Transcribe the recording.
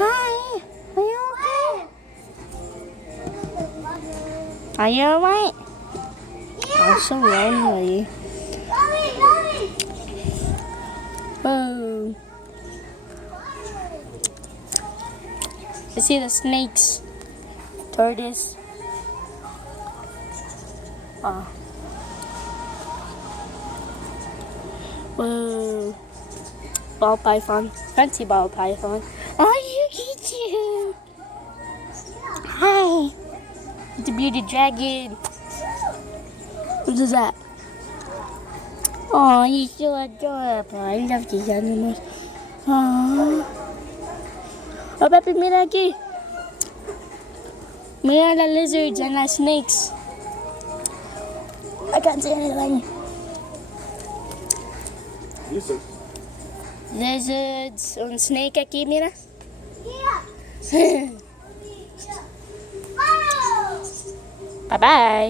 Hi. Are you okay? Are you alright? I'm so lonely. Oh. I see the snakes. Tortoise. Oh. Whoa. Ball python. Fancy ball python. Oh, you get you. Hi. The beauty dragon. What is that? Oh, you're so adorable. I love these animals. Oh. Oh, papi, mira aquí. Mira the lizards and the snakes. I can't see anything. Lizards and snake aquí, mira. Bye-bye.